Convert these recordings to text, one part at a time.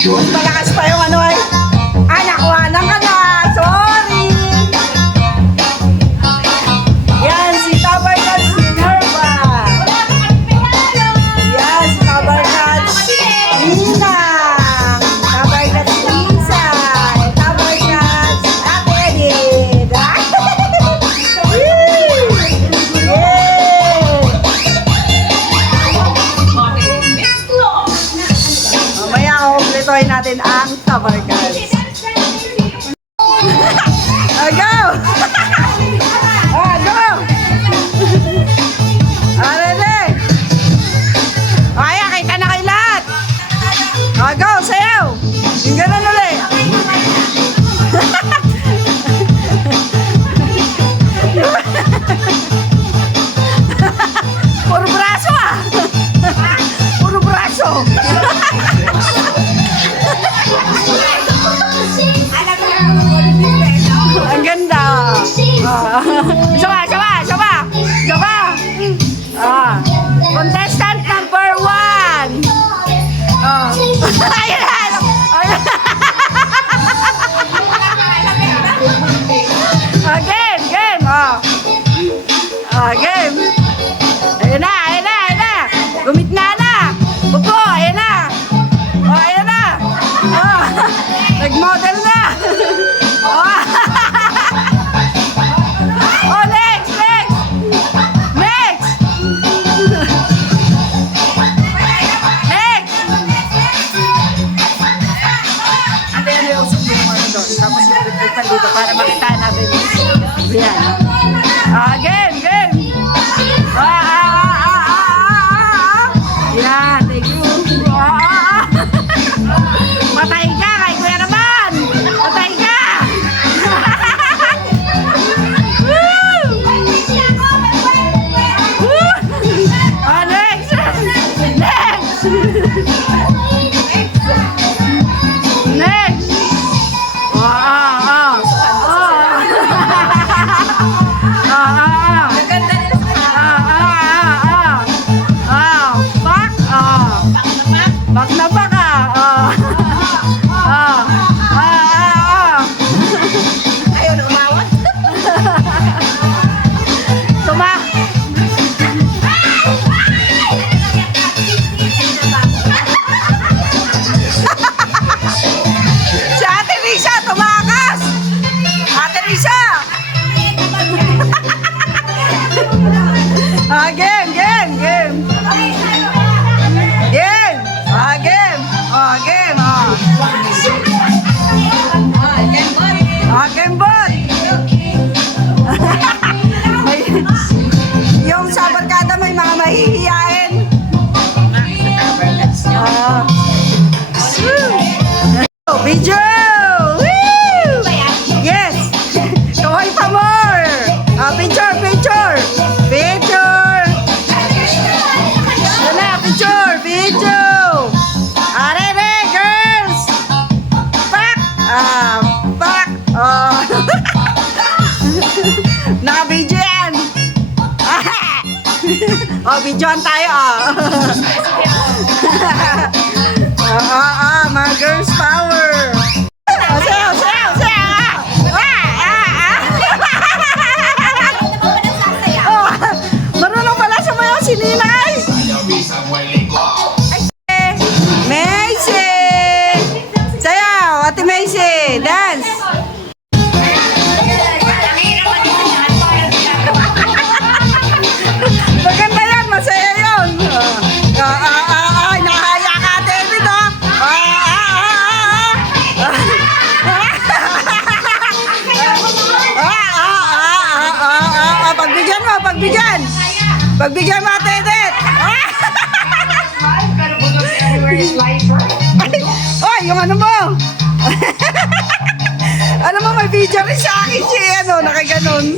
Mas malakas pa yung ano ay. Ay, nakuha na ka na. Sorry. Yan, si Tabarkat si Nerva. Yan, si Tabarkat Ninang. Tabarkat si Lisa. Tabarkat si Ate Edith. Mamaya, kumpletuhin natin ang Tabarkat. Go! Go! Arele! Kaya, kita na kayo lahat! Go, sayaw! Yung ganun ulit! Puro braso ah! Puro braso! Ang ganda! Sama! Contestant number 1! Ayan na! Game! Game! Ayan na! Gumitna na! Buko! Ayan na! Ayan na! Nag-model na! Next! Ate, ano yung usap yung ano doon? Tapos yung pagpagpan dito para makita natin. Yan. Game! Yan, thank you. Patay ka kay Kuya naman! Patay ka! Next! Bak na baka. Ayaw na umawat. Tuma. Si Ate Risha tumakas. Ate Risha. Game. Game. Gamebot! Yung sa barkada may mga mahihiyain. Video! Woo! Yes! Kaway pa more! Picture! Yan na, picture! Arere, girls! Pak! Naka-video yan! Videoan tayo mga girls power! Sayaw! Marunong pala sumayaw si Ninay! Macy! Sayaw! Ate Macy! Dance! Maganda yan! Masaya yun! Nahaya ka, David, Pagbigyan mo, Ate Edith! Oy, yung ano mo! Ano mo, may video rin sa akin siya, nakaganon.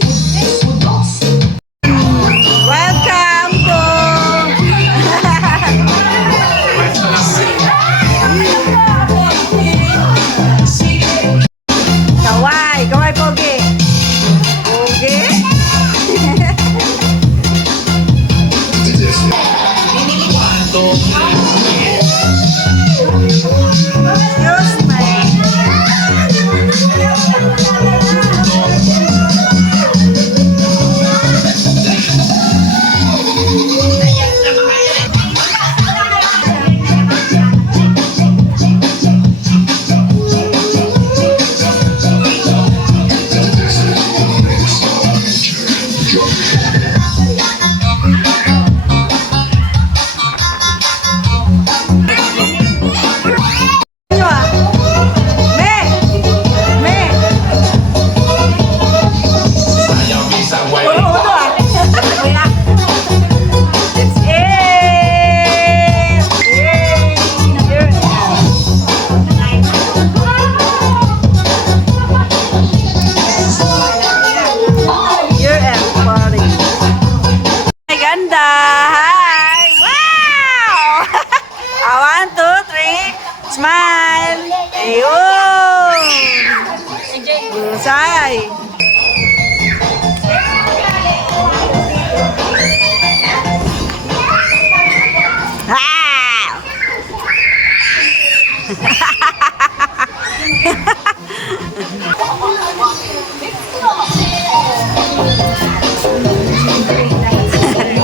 Welcome po! Kawai, Pogi! Pogi?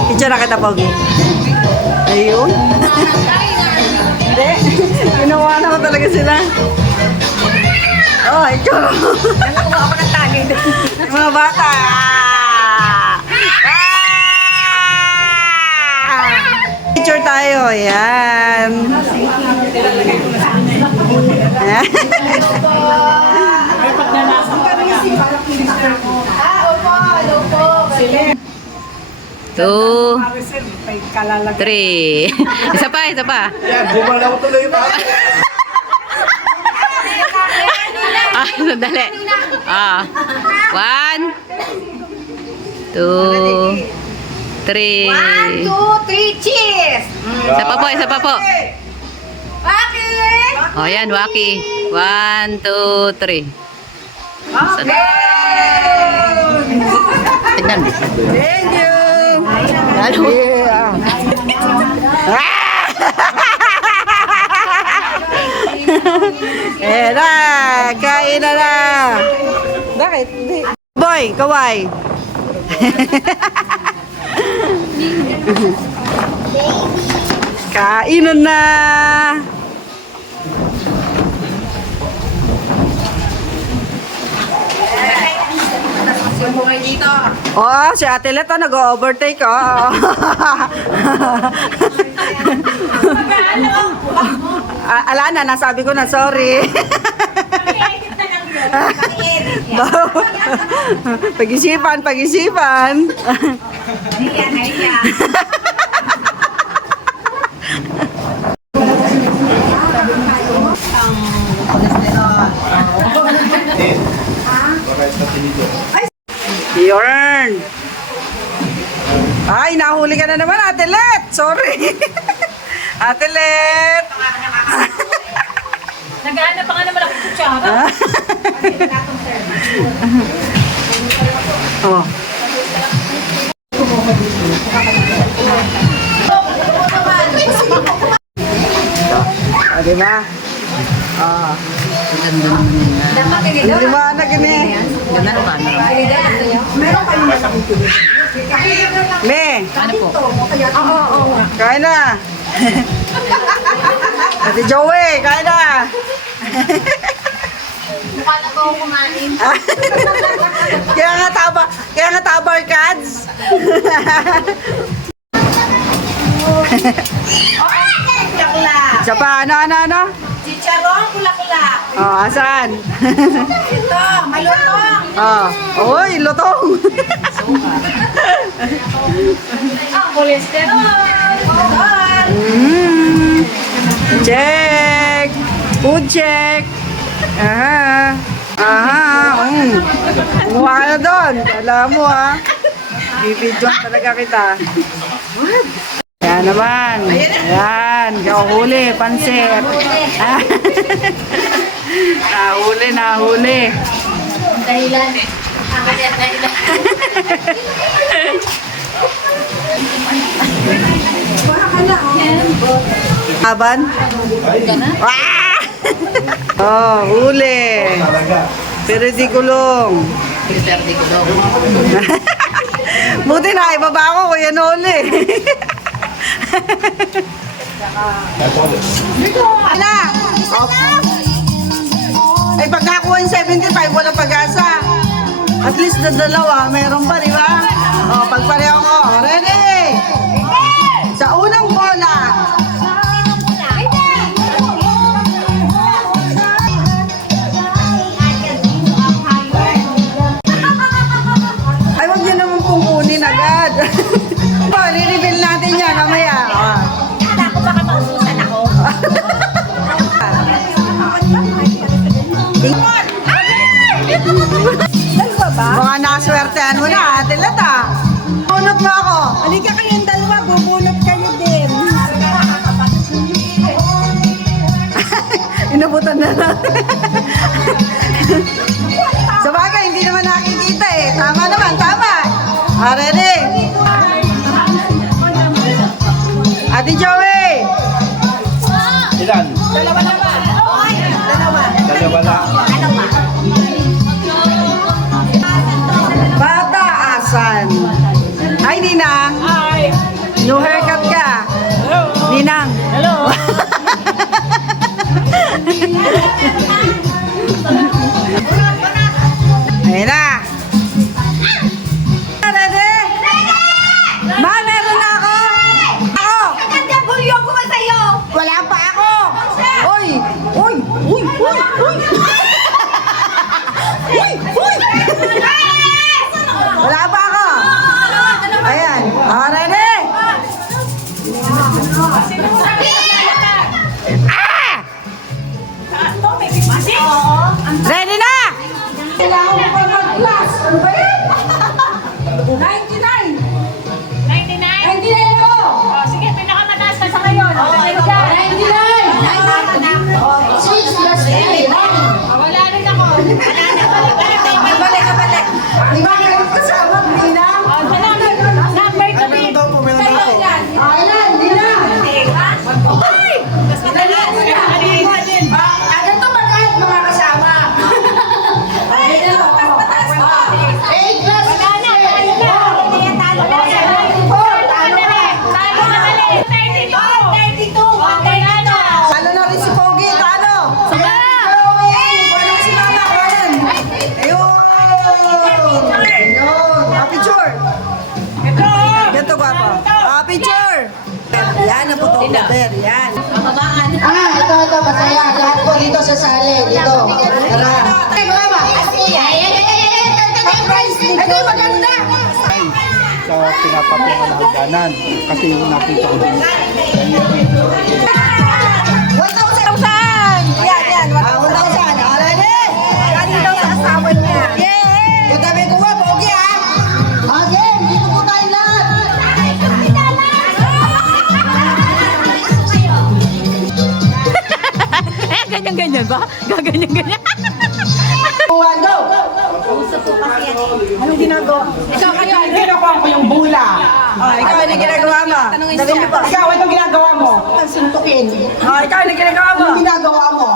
Picture na kita, Pogi. Ayun. Hindi. Ginawa na ko talaga sila. Oh, ito. Nagawa ako ng tagi doon. Mga bata. Picture tayo. Ayan. Ayan. Two, three. Isa pa, isa pa. Yan, bumalaw tuloy pa. Sandali. One, two, three. 1, 2, 3, cheers! Isa pa po, isa pa po. Bakit? O, yan, Waki. One, two, three. Okay! Tignan. Thank you. Lalo. Yeah. Eh na, kain na na. Bakit? Hindi. Boy, kaway. Kainan na. Oh, si Ate Leta nag-overtake, oh. Ala na, nasabi ko na, sorry. Pag-isipan, pag-isipan. Ayan, ayan. Yarn. Ay, nahuli ka na naman, Ate Let. Sorry. Ate Let. Naghahanap pa nga naman ako kutsara. Oh. Ah, di ba? Ah. Ganda naman yun. Dapat Di ba, anak ini? Ganda na paano? Me, Ano po? kain na. Ate Joey, kain na. Mukha na ba ako kumain? Kaya nga tabar kads. Bulaklak. Siya pa, ano? Chicharon, bulaklak. Oh, asan? Ito, malutong. Oh, oy, lutong. Ang kolesterol. Bawal. Check. Food check. Aha. Aha. Kumuha ka na doon. Alam mo ha. Bibidyoan talaga kita. Ayan naman. Ayan. Kahuli. Pansit. Ah. Nahuli. Dahilan. Ang kanya dahilan. Aban? Ah! Oh, huli. Pero di kulong. Pwede ko daw. Buti na, ibaba ko, kuya Noli. Wala. Ay, pagkakuha yung 75, walang pag-asa. At least na dalawa, meron pa, di ba? O, pagpareho ko. Ready? Sa unang bola. Ay, wag niyo naman pong kunin agad. O, re-reveal natin yan mamaya. Kala ko baka maususan ako. Mga naswertehan mo na, Ate Lata. Bunot mo ako. Halika kayong dalawa, bubunot kayo din. Inabutan na lang. Sa bagay, hindi naman nakikita eh. Tama naman, tama. Ready? Ate Joey. Ilan? Dalawa naman. wala. Pataasan. Ay, Ninang. Hi! New haircut ka. Hello! Ninang. Hello! Ayan na. Ready? Ma, meron na ako. Ako. Wala pa ako. Uy! Uy! Uy! Uy! Uy! Uy! Uy! Wala pa ako. Ayan. Ready? Ready na? Kailangan mo pa mag-class. Ano ba yan? 99. 99 mo. Oh, sige, pinakamataas ka sa ngayon. Okay, ka. 99. 6 plus 3. Wala rin ako. Wala na. Balik ka, balik. Di ba meron kasama, Pina? Wala na. Number 2. Meron daw po, meron daw po. Ilan, Dina. Hoy! Agad to mag-add mga kasama. Ay, ito, mas mataas pa. 8 plus 6. Wala na. Talo na. Talo na mali. 32. Wala na. Talo na rin si Pogi, talo. Walang si Mama, walang. Ayun. Ayun. Picture. Ganito gwapo. Picture. Yan, naputok na der. Yan. Ito, masaya. Lahat po dito sa sali. Dito. Tara. Ito yung maganda. Sa pinapatungan na hagdanan. Kasi yung nakita ko din. 1,000! Yan. 1,000. Alala. Yan daw sa asawa niya. Yay! Yung tabi ko ba, Pogi ha? Again, dito po tayo lahat. Ganyan-ganyan ba? Gaganyan-ganyan. One, go! Anong ginagawa? Ikaw, ginagawa ko yung bula. Ikaw, anong ginagawa mo? Sabi niyo po. Ikaw, anong ginagawa mo? Suntukin. Ikaw, anong ginagawa mo? Anong ginagawa mo?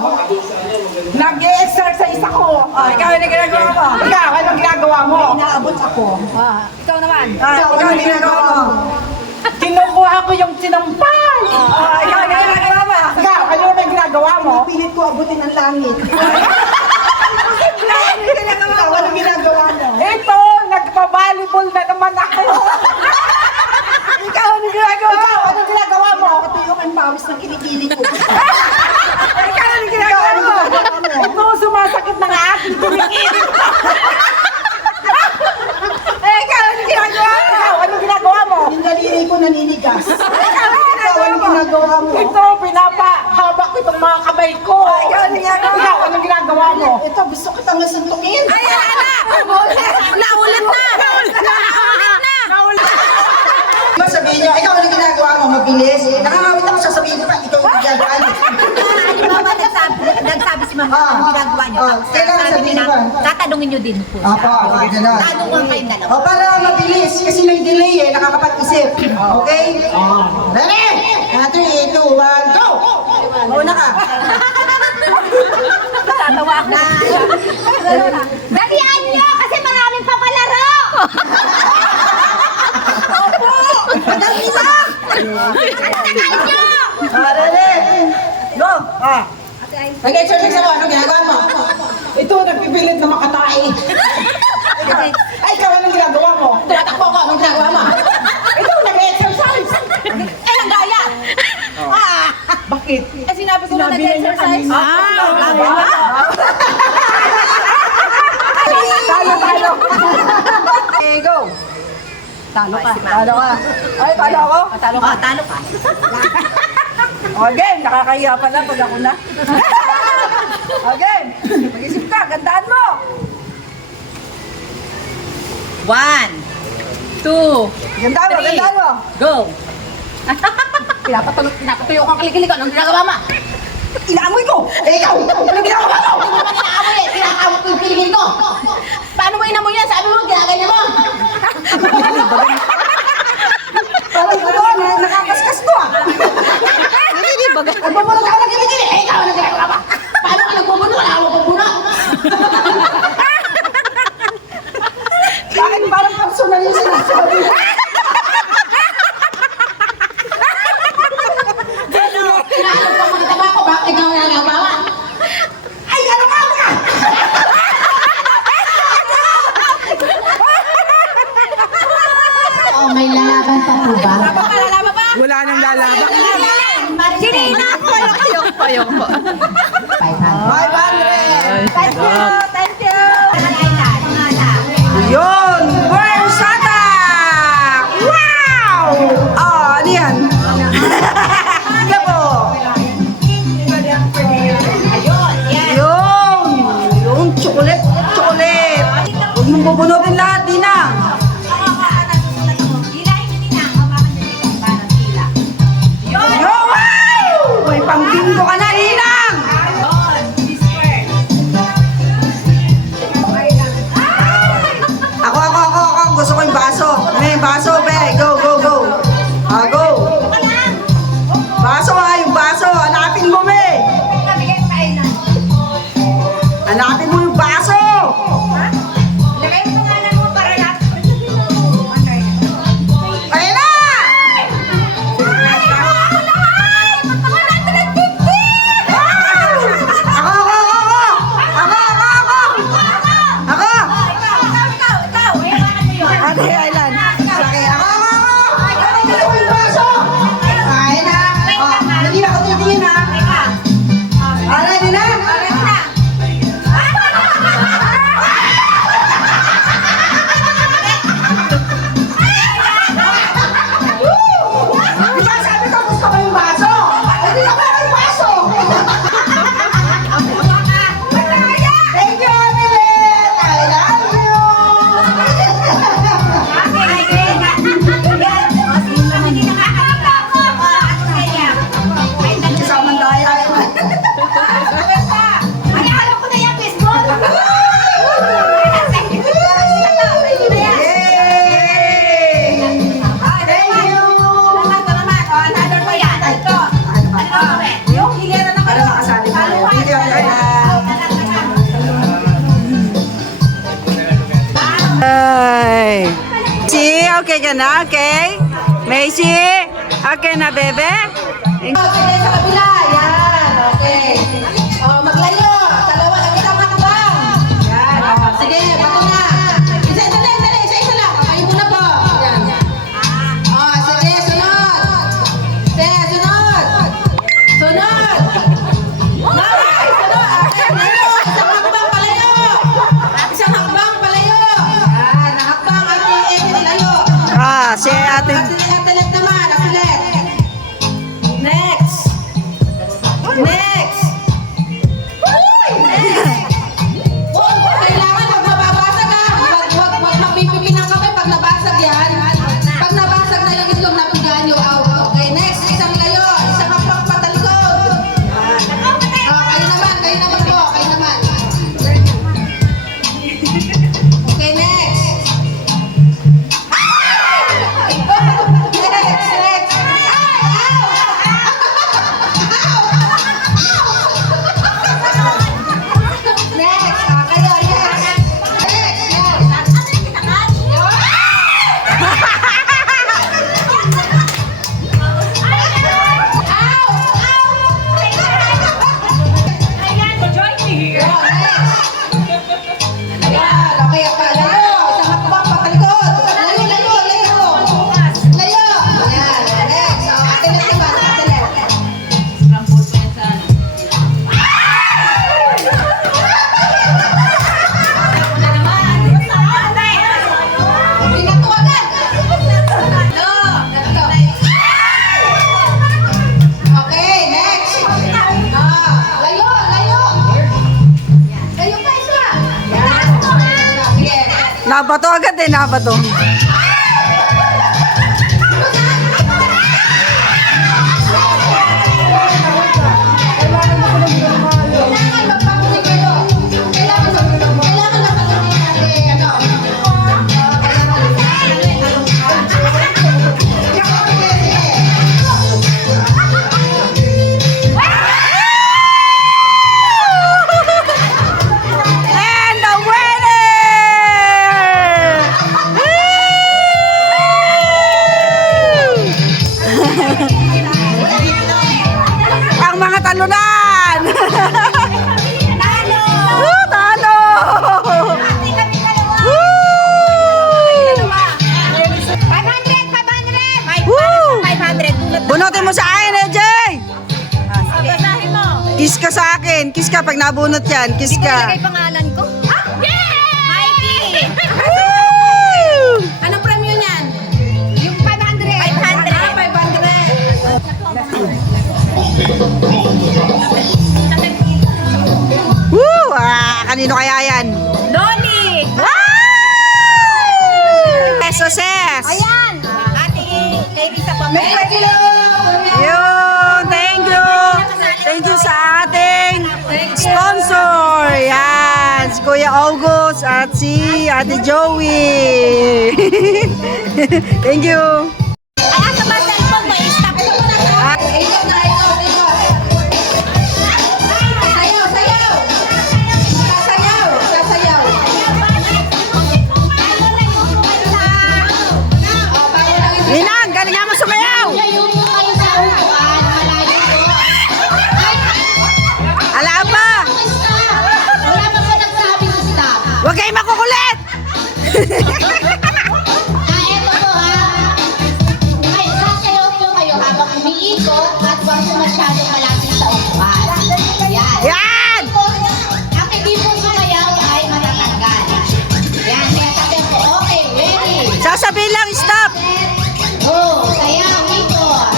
Nag-exercise ako. Ikaw, anong ginagawa mo? Ikaw, anong ginagawa mo? Inaabot ako. Ikaw naman. Ikaw, anong ginagawa mo? Kinukuha ko yung sinampal. Ikaw, anong ginagawa mo? Ikaw, ano na ginagawa mo? Pilit ko abutin ang langit. Ikaw, anong ginagawa mo? Ito, nagpa-volleyball na naman ako. Ikaw, anong ginagawa mo? Ikaw, anong ginagawa mo? Nakatuyok ang pawis ng kilikili ko. Ikaw, anong ginagawa mo? Ito, sumasakit na nga aking kilikili. Ikaw, anong ginagawa mo? Ikaw, anong ginagawa mo? Yung daliri ko naninigas. Ikaw, anong ginagawa mo? Ito, pinapahaba ko itong mga kamay ko. Ikaw, anong ginagawa mo? Ikaw, anong ginagawa mo? Ito, gusto kitang nasuntukin. Ay, naulit na! Diba sabihin niyo, ikaw ano ginagawa mo? Mabilis. Nakakawit ako sasabihin ko pa, ikaw yung ginagawa mo. Halimbawa, nagsabi si Mama, ang ginagawa niyo. Kailangan Sabi sabihin niya, ba? tatanungin niyo din po siya. Apo, gano'n. Tanungan kayong dalawa. O, para mabilis, kasi may delay eh, nakakapag-isip. Okay? Ready? 3, 2, 1, go! Mauna ka. Tatawa ako. Dalian niyo kasi maraming papalaro! Madami na! Dalian niyo! Ready? Go! Nag-exercise ako, ano ginagawa mo? Ito, nagpipilit na makatae. Ay, ikaw, anong ginagawa mo? Tumatakbo ko, anong ginagawa mo? Ito, nag-exercise. Eh, ang gaya! Bakit? Eh, sinabi ko na nag-exercise. Talo. Okay, go! Talo ka. Talo ka. Ay, talo ako? Talo ka. Talo ka. Okay, nakakahiya pala pag ako na. Okay, mag-isip ka, gandaan mo. 1, 2, Gandaan mo, gandaan mo. go! Pinapatuyo kang kilikili ko. Anong ginagawa mo? Inaamoy ko. Ikaw, anong ginagawa mo? Hindi naman inaamoy eh. Pinaamoy ko yung kilikili ko. Paano mo inamoy yan? Sabi mo, ginaganyan mo. Parang ano, nakakaskas to ah. Hindi, baga. Nagbubulog ako ng kilikili. Eh, ikaw, anong ginagawa mo? Paano ka nagbubunod? Wala akong Sinina ako. Ayok po. 500. Thank you. Thank you. Yun! Worms attack! Wow! Oh, ano yan? Sige po. Yun! Yung chocolate, chocolate. Huwag mong bubunutin lahat, Dina. Yo, wow! May pang-bingo ka na, Ninang! Ako. Gusto ko yung baso. May baso, be. Go. Go. Baso ha, yung baso. Hanapin mo, be. Hanapin mo yung baso. Ayun na! Ako! Ate Ailan. Laki. Ako. Gusto ko yung baso. Ayun na. Oh, hindi ako titingin ha. Alay na. Diba sabi ko gusto ko yung baso? Hindi ako yung baso. Thank you, Amilet. I love you. Kasamang daya. Yay! Thank you. Para makasali mo. Thank you, Ay. Si, okay ka na? Okay? Macy? Okay na, bebe? Okay, sa kabila. Yan. Okay. Oh, maglayo. Dalawa lang isang hakbang. Yan. Oh, sige, bato na. Isa lang. Kayo muna po. Yan. Oh, sige, sunod. Sige, sunod. Sunod. Okay, sunod. Okay, layo. Isang hakbang palayo. Isang hakbang palayo. Yan, hakbang ate layo. Si ate. Atelet naman, atelet. Next. Next. Kailangan pag mababasag ha. Wag mapipipi ng kape pag nabasag yan. Pag nabasag na yung itlog na pigaan nyo out. Okay, next. Isang layo. Isang hapang patalikod. Kayo naman po. Kayo naman. Okay, next. Next. Next. Kayo, yes. Next. Ayan, okay pa. Layo. Isang hakbang patalikod. Layo. Layo. Ayan, next. Atelet naman, atelet. Binato agad. Okay, next. Layo. Layo pa isa. Yan. Sige. Nabato agad nabato. Kailangan magpapuli kayo. Kailangan magpapuli natin. And the winner! ka sa akin. Kiss ka pag nabunot yan. Kiss ka. pangalan ko. Mikey! Woo! Anong premyo niyan? Yung 500. 500. 500. Woo! Kanino kaya yan? Noni! Success! Ayan! Ate, kay Risa pa. Thank you! Yun! Thank you! Thank you sa ating sponsor! Yan! Si Kuya August at si Ate Joey! Thank you! Ay, asa ba cellphone mo? I-stop ko muna sa... Ikot na, ikot, ikot. Sayaw, sayaw! Sasayaw, sasayaw. Oh, bago lang ito. Ninang! Galing nga mo sumayaw! Ala pa! Wala pa ba nagsabi ng stop? Huwag kayo makukulit! Eto po ha. Ay, sasayaw po kayo habang umiikot at huwag po masyadong malapit sa upuan. Yan. Yan! Ang hindi po sumayaw ay matatanggal. Yan, kaya sabi ko, okay, ready. Sasabihin lang, stop! Go, sayaw, ikot.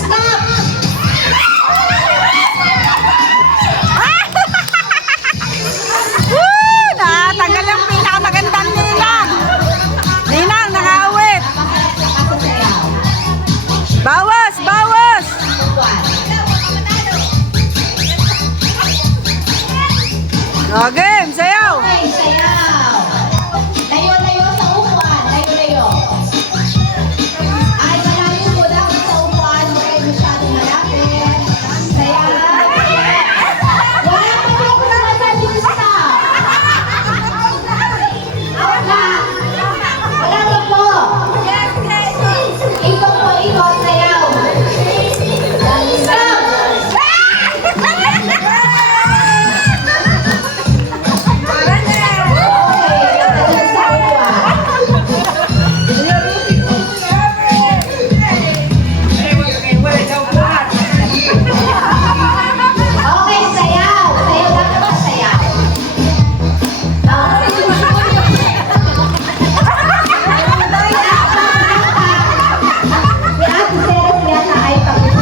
Stop! Woo! Natanggal ang pinakamagandang ninang! Ninang, nakawit! Sayaw. Bawas! Bawas! Upuan. O, game! Sayaw! Okay, sayaw. Layo-layo sa upuan. Layo-layo. Ay, malayo po dapat sa upuan. Huwag kayo masyadong malapit. Sayaw. Wala pa po ako naman stop. Wala. Wala pa po. Ikot po, ikot. Sayaw. Stop. Okay, sayaw. Sayaw lang naman, sayaw. Si Ate Ceres yata ay pagod na.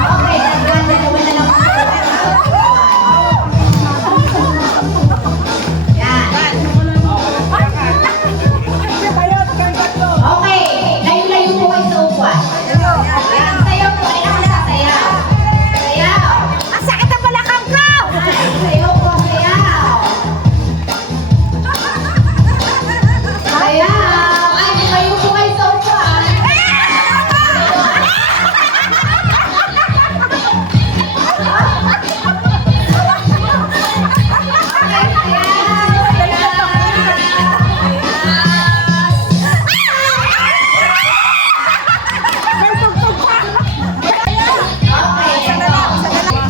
Okay, dalawa na lang po. Yan. Okay, layo-layo po kayo sa upuan. Yan, sayaw po. Ay, ako nasasayaw. Sayaw. Ang sakit ang balakang ko! Sayaw po, sayaw. Sayaw. Ay, layo po kayo sa upuan.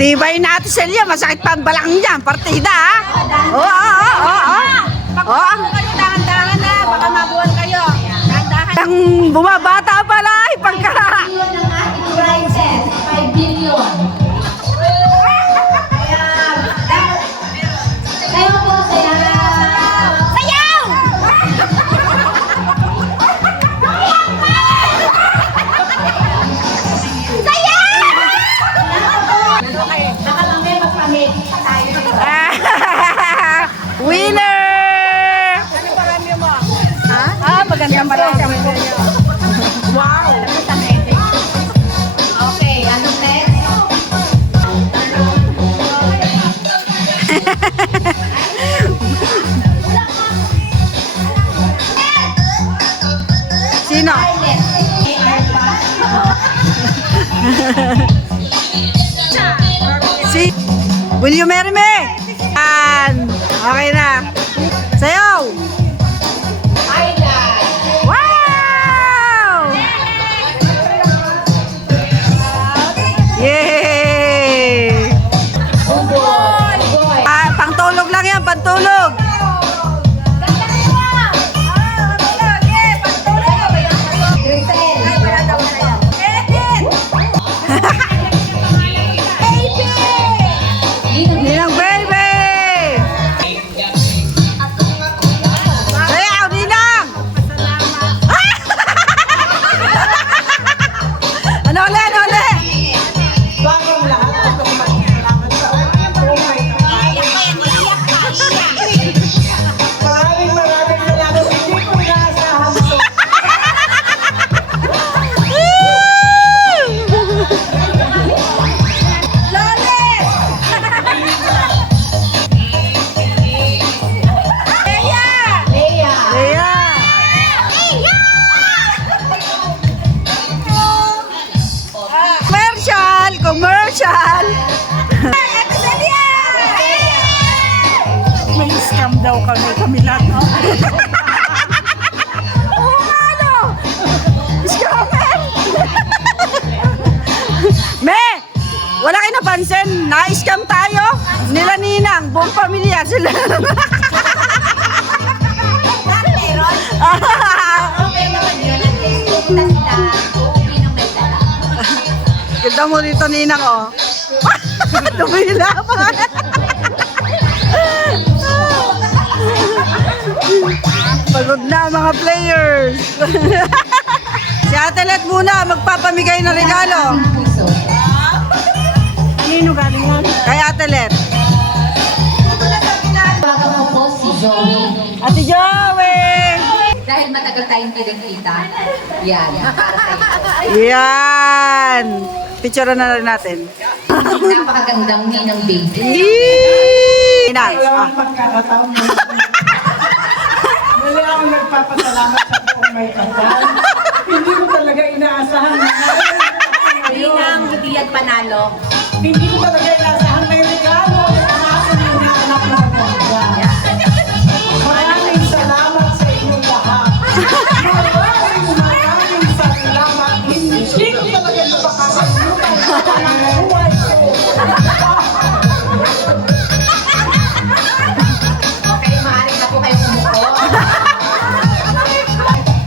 Tibay na Ate Celia, masakit pa ang balakang niyan. Partida, ha? Oo, oo, oo, oo. Oo. Dahan-dahan na, baka mabuhan kayo. Dahan-dahan. Ang bumabata pala ay pagka... Billion ng ating prizes. 5 billion. Sayaw po, sayaw. Sayaw! Baka mamaya magpamit tayo. Winner! Maganda pala ang shampoo. Wow! Okay, anong next? Sino? Si... Will you marry me? Yan. Okay na. Sayaw! Highlight. Wow! social. May scam daw kami lahat. Oo nga, no? Scammer! Me! Wala kayo napansin? Na-scam tayo? Nila Ninang, buong pamilya sila. Kita mo dito, Ninang, oh. Tumila pa. Pagod na mga players. Si Ate Let muna magpapamigay ng regalo. Nino galing mo? Kay Ate Let. Bago mo po si Joey. Ate Joey! Dahil matagal tayong pinagkita. Yan, para sa'yo. Yan! Picture na rin natin. Napakagandang ninang baby. Ninang! Mali ako nagpapasalamat sa buong may kasal. Hindi ko talaga inaasahan na Ninang Ludiad Panalo. Hindi ko talaga inaasahan may regalo. Nasa yung anak mo. Maraming salamat sa inyong lahat. Maraming salamat. Hindi ko talaga napakasalimutan sa buhay ko. Okay, maaari na po kayo umuko.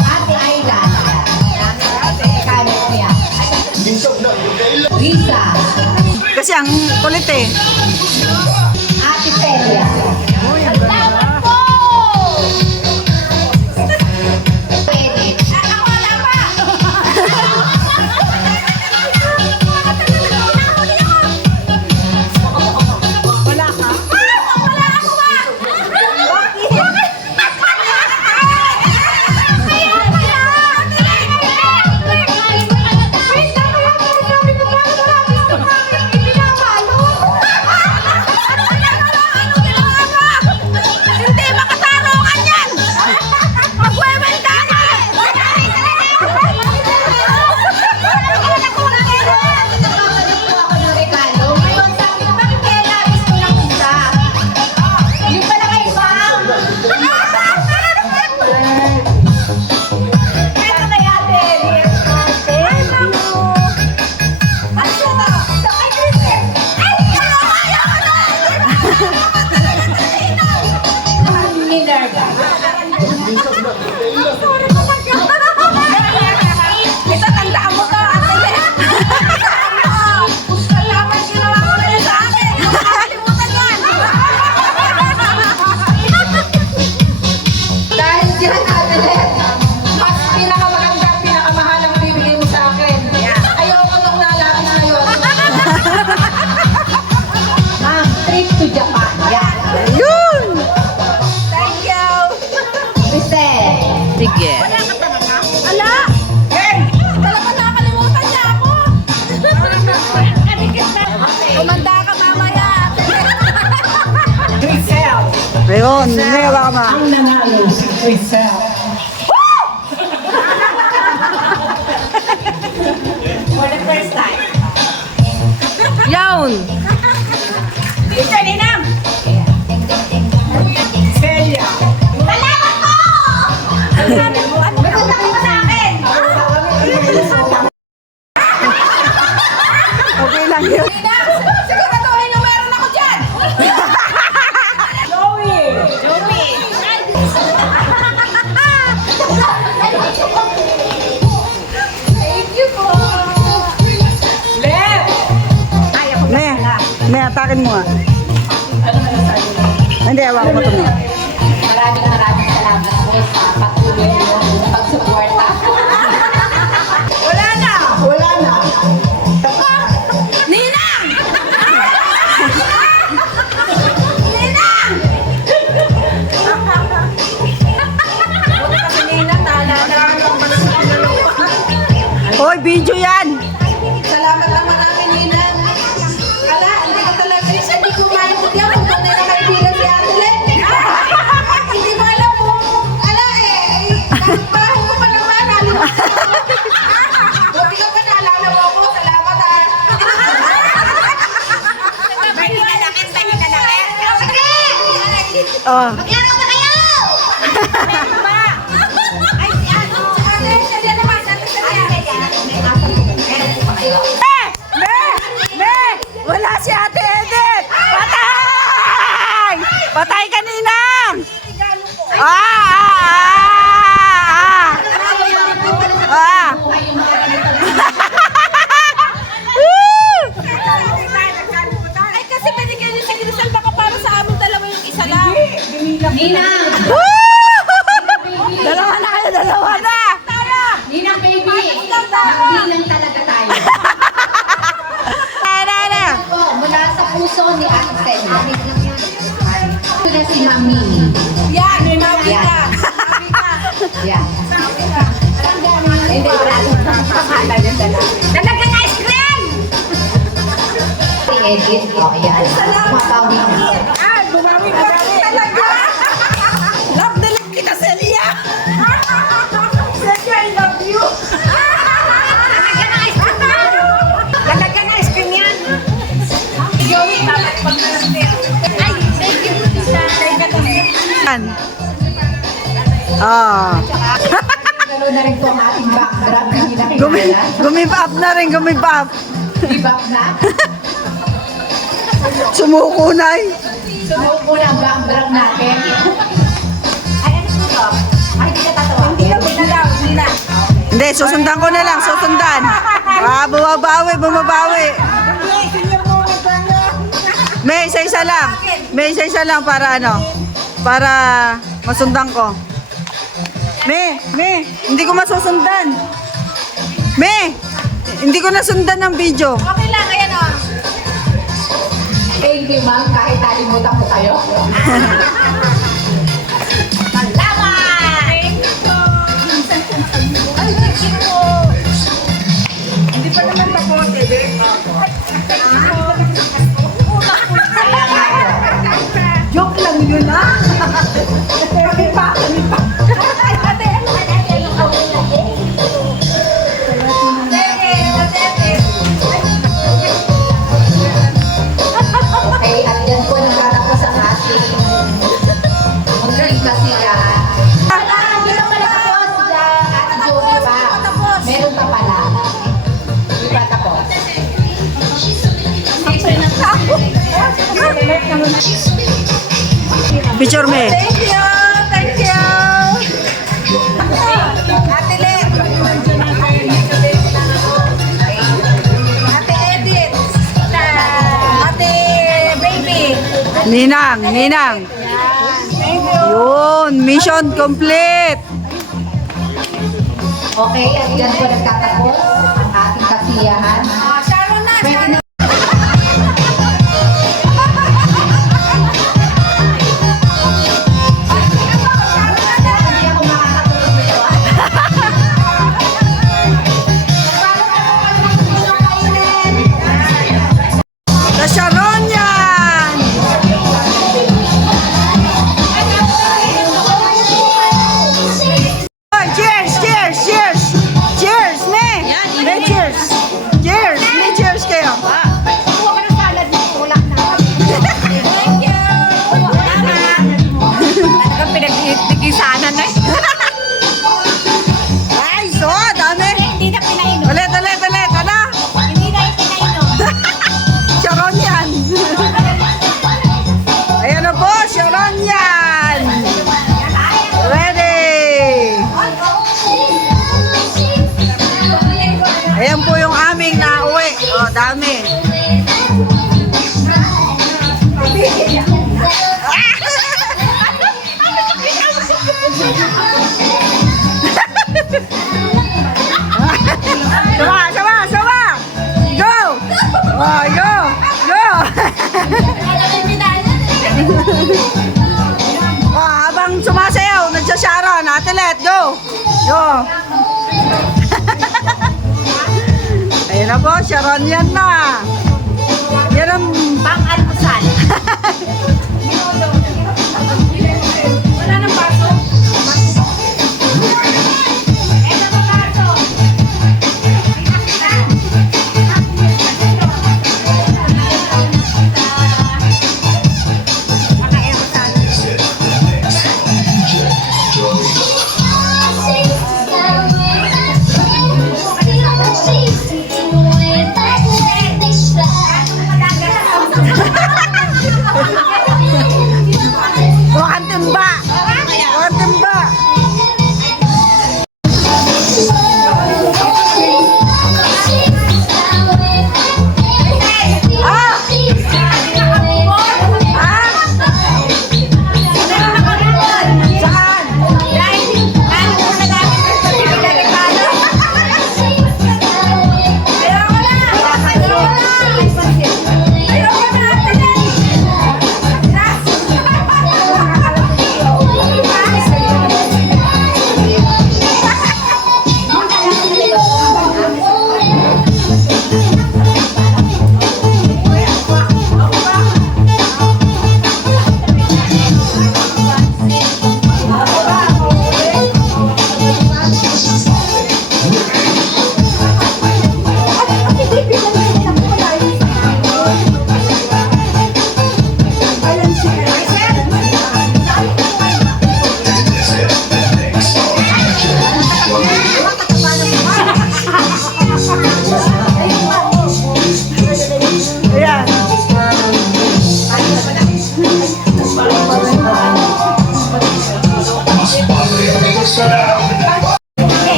Ate Ayla. Ate Kalit niya. Risa. Kasi ang kulit eh. Ate Celia. Edith. Hindi makatarungan yan! Magwewelda ka! Nakakabalik po ako ng regalo. Ngayon sabi ko, bakit kaya labis ko lang isa? Yung pala kay Sam. Ito na yate. Thank you. Ano ba? Sa kay Kristen. Ay! Minerva. Ito, tandaan mo to, Ate Let. Salamat, ginawa ko na yun sa akin. Nakakalimutan yan. Dahil dyan, Ate Let, mas pinakamaganda, pinakamahal ang bibigay mo sa akin. Ayoko nung nalapit ngayon. Ma'am, trip to Japan. Yan. Yun! Thank you. Kristen. Sige. Ala! Talaga nakakalimutan niya ako. Kumanda ka mamaya. Grisel. Ayun, may hawa ka ma. Ang nanalo si Grisel. For the first time. Yun! Ito, Ninang. Celia. Salamat po! May utang mo sa akin. Okay lang yun. Ninang, siguraduhin yung meron ako dyan. Joey. Joey. Thank you po. Let. Ne, atakin mo nga. Hindi, hawa ko pa ito. Maraming salamat po sa patuloy niyo sa pagsuporta. Wala na. Wala na. Ninang! Ninang! Buti kasi Ninang, naalala ko pa sa pinulupa. Hoy, video yan! Salamat naman namin, Ninang. Ala, hindi ko talaga, hindi ko malapot yan kung tunay na kaibigan si Ate Let. Hindi mo alam mo. Ala kahit bahay ko pa naman, buti ka pa naalala mo ako. Salamat, ha. Oh. Maglaro na kayo! Ay, si ano? Ate, sali naman. Wala si Ate Edith! Patay! Patay ka, Ninang! Ay, kasi binigyan niyo si Grisel, baka para sa amin dalawa yung isa lang. Ninang! Dalawa na kayo, dalawa na! Ninang baby! Ninang talaga tayo. Po, mula sa puso ni Ate Selma. Ito na si Mami. Yan, may mami ka. Yan. Hindi, wala akong pangalan yung dalawa. Talaga na ice cream! Si Edith, oh, yan. Mapawi na. Bumawi talaga. Love na love kita, Celia. Celia, I love you. Talaga na ice cream yan! Talaga na ice cream yan! Joey, dapat pag-nalastin. Ay, thank you, Tita. Ah. Gano'n na rin po ang ating backdrop. Hindi na Gumibab na rin, gumibab. Di-back na? Sumuko na eh. Sumuko na ang backdrop natin. Ay, ano ito? Ay, hindi ka tatawa. Hindi na. Hindi, susundan ko na lang, susundan. Bumabawi. May isa-isa lang. May isa-isa lang para ano, para masundan ko. Hindi ko masusundan. Hindi ko nasundan ng video. Okay lang, ayan o. Thank you, ma'am. Kahit nalimutan ko kayo. Hindi pa naman tapos, eh. Joke lang yun, ah. Kami pa. Okay, at yan po nagtatapos ang ating munting kasiyahan. Hindi pa pala tapos, Ate Joey pa. Meron pa pala. Hindi pa tapos. Picture me. Thank you. Ate Len. Ate Edith. Ate Baby. Ninang. Yun, mission complete. Okay, at yan po nagtatapos ang ating kasiyahan. Sharon na. Pwede na hindi ako makakatulog nito. Sa Sharon yan. Oh, cheers. Cheers, me. Cheers kayo. Talagang pinagtigisanan na. Ay, so, dami. Hindi na pinainom. Ulit. Ano? Hindi na pinainom. Sharon yan. Ayan na po, Sharon yan. Ready. Ayan po yung aming nauwi. Oh, dami. Sama. Go. Oh, go. Oh, habang sumasayaw, nagsasharon. Ate Let, go. Ayun na po, Sharon yan na. Yan ang Pang-almusal. Wala nang pasok.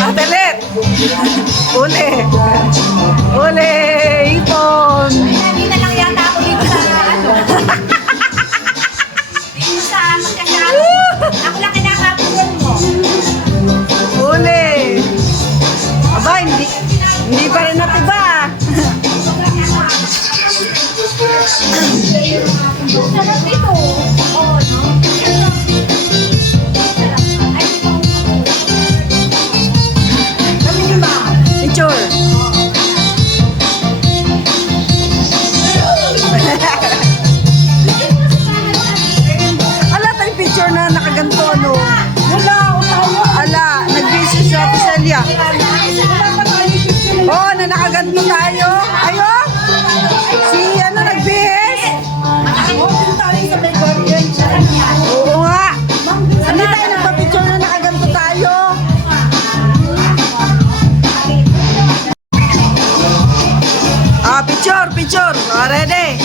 Atelet! Uli! Uli! Ipon! Hindi na lang yata ako dito sa ano. Dito sa magkasama. Ako lang kinakapunan mo. Uli! Aba, hindi pa rin natiba. Sarap dito. Oo, no? Picture! Ala, tayo picture na nakaganto, ano? Wala, ala, nag-busy sa Piselia. Oo, na nakaganto tayo. Ayo! Si, ano, nag-bihis? Oo nga. Hindi tayo nagpa-picture na nakaganto tayo. Ah, picture, picture. Oh, ready?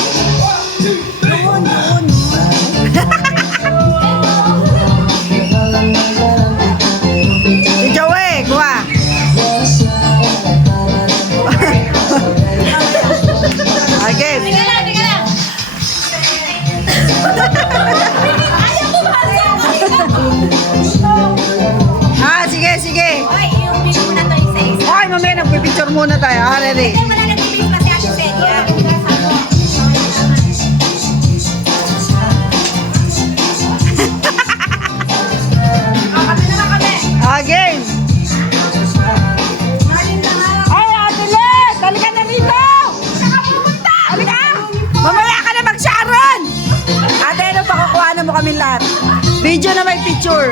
Si Joey, kuha. Okay. Ah, sige, sige. Hoy, iumin mo na to isa-isa. Okay, mamaya nagpipicture muna tayo. Ah, ready? Hindi mo na nag-ibig pa si Ate Celia. Kami naman kami. Again. Ay, Ate Les! Halika na rito! Halika! Mamaya ka na mag-Sharon! Ate, ano pa kukuha na mo kami lahat? Video na may picture.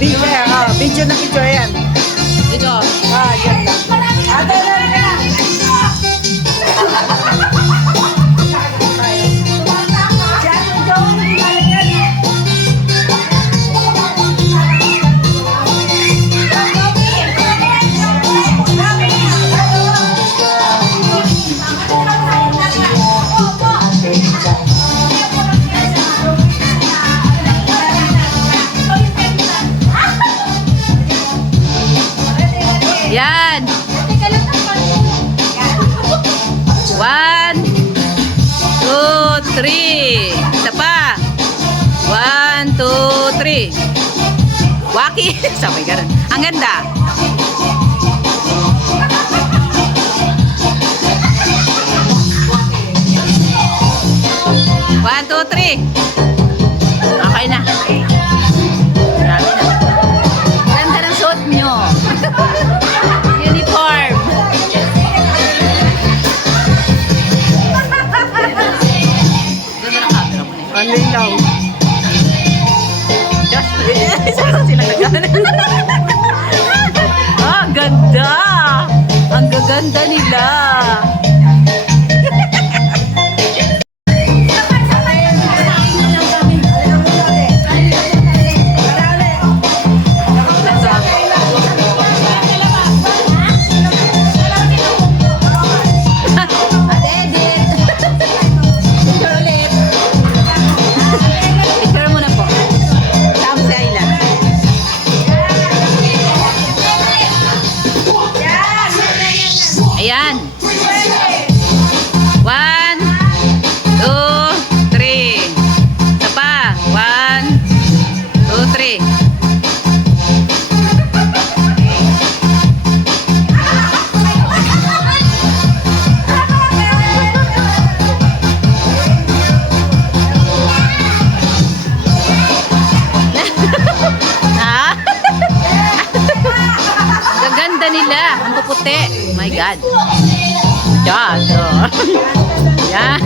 Video na picture yan. Dito. Ah, yan lang. Ate, halika na! Si Ate Joey, halika na. Yan. 1, 2, 3. Isa pa. 1, 2, 3. Waki. Sabay ganun. Ang ganda. One, two, three. Okay na. Grabe na. Ganda ng suot nyo. Uniform. Ganda ng camera mo na. Ang linaw. Just, saan sila nagana? Ah, ganda. Ang gaganda nila. Picture mo na po. Tama si Ayla. Ayan. 1, 2, 3. Isa pa. 1, 2, 3. Ha? Gaganda nila. Ang puputi. Oh my God. Yan. Oh. Yan.